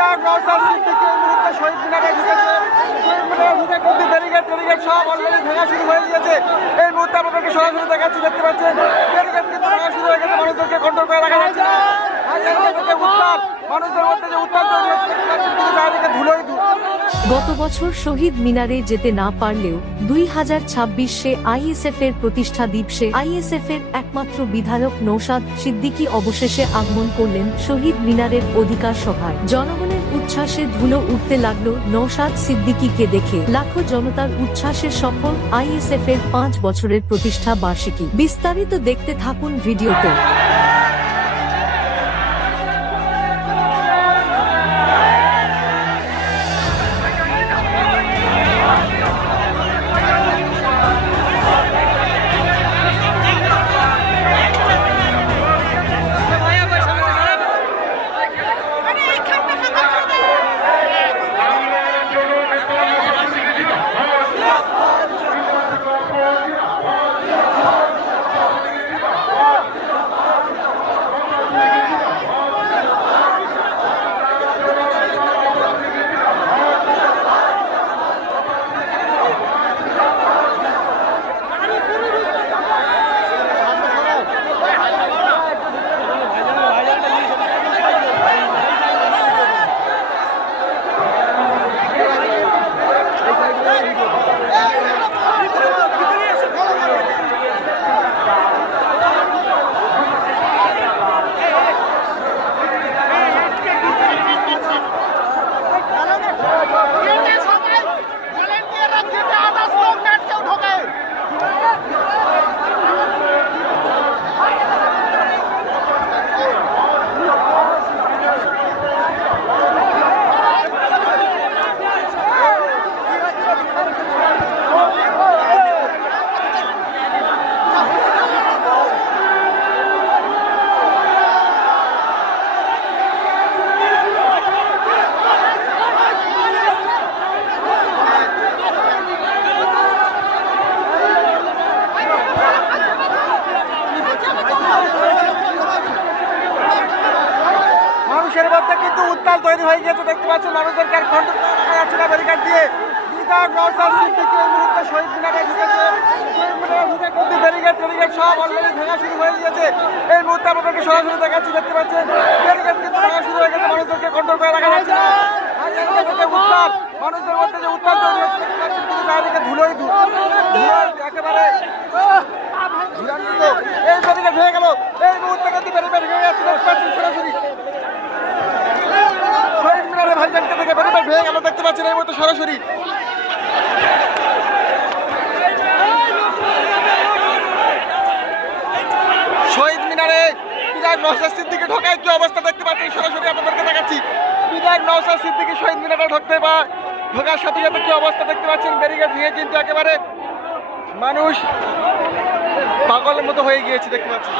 বিধায়ক নওশাদ সিদ্দিকী এই মুহূর্তে শহীদ মিনারে ঢুকেছে। শহীদ মিনারে ঢুকে কিন্তু ব্যারিকেড সব অলরেডি ভাঙা শুরু হয়ে গিয়েছে। এই মুহূর্তে আপনাদেরকে সরাসরি দেখাচ্ছি, দেখতে পাচ্ছেন ব্যারিকেড কিন্তু ভাঙা শুরু হয়ে গেছে। মানুষদেরকে কন্ট্রোল করে রাখা যাচ্ছে না। মানুষদের মধ্যে যে উত্তাল তৈরি হচ্ছে দেখতে পাচ্ছেন, কিন্তু চারিদিকে ধুলোই ধুলো। গত বছর শহীদ মিনারে যেতে না পারলেও 2026-এ আইএসএফ এর প্রতিষ্ঠা দিবসে আইএসএফ এর একমাত্র বিধায়ক নওশাদ সিদ্দিকী অবশেষে আগমন করলেন শহীদ মিনারের অধিকার সভায়। জনগণের উচ্ছ্বাসে ধুলো উঠতে লাগলো নওশাদ সিদ্দিকীকে দেখে। লাখো জনতার উচ্ছ্বাসে সফল আইএসএফ এর 5 বছরের প্রতিষ্ঠা বার্ষিকী। বিস্তারিত দেখতে থাকুন ভিডিওতে। মানুষের মধ্যে কিন্তু উত্তাল তৈরি হয়ে গিয়েছে, দেখতে পাচ্ছেন মানুষদেরকে আর কন্ট্রোল করা যাচ্ছে না ব্যারিকেড দিয়ে। বিধায়ক নওশাদ সিদ্দিকী এই মুহূর্তে শহীদ মিনারে ঢুকেছে। শহীদ মিনারে ঢুকে কিন্তু ব্যারিকেড সব অলরেডি ভাঙা শুরু হয়ে গিয়েছে। এই মুহূর্তে আপনাদেরকে সরাসরি দেখাচ্ছি, দেখতে পাচ্ছেন ব্যারিকেড কিন্তু ভাঙা শুরু হয়ে গেছে। মানুষদেরকে কন্ট্রোল করে রাখা যাচ্ছে না। মানুষদের মধ্যে যে উত্তাল তৈরি হচ্ছে দেখতে পাচ্ছেন, কিন্তু চারিদিকে ধুলোই ধুলো একেবারে এই ব্যারিকেড ভেঙে গেল। এই মুহূর্তে কিন্তু ব্যারিকেড ভেঙে যাচ্ছে, দেখতে পাচ্ছেন সরাসরি শহীদ মিনারে ভাইজানকে থেকে ব্যারিকেড ভেঙে গেল, দেখতে পাচ্ছেন এই মুহূর্তে সরাসরি। শহীদ মিনারে বিধায়ক নওশাদ সিদ্দিকী ঢোকায় কি অবস্থা দেখতে পাচ্ছেন, সরাসরি আপনাদেরকে দেখাচ্ছি। বিধায়ক নওশাদ সিদ্দিকী শহীদ মিনারে ঢোকার সাথে সাথে কি অবস্থা দেখতে পাচ্ছেন, ব্যারিকেড ভেঙে কিন্তু একেবারে মানুষ পাগলের মতো হয়ে গিয়েছে, দেখতে পাচ্ছেন।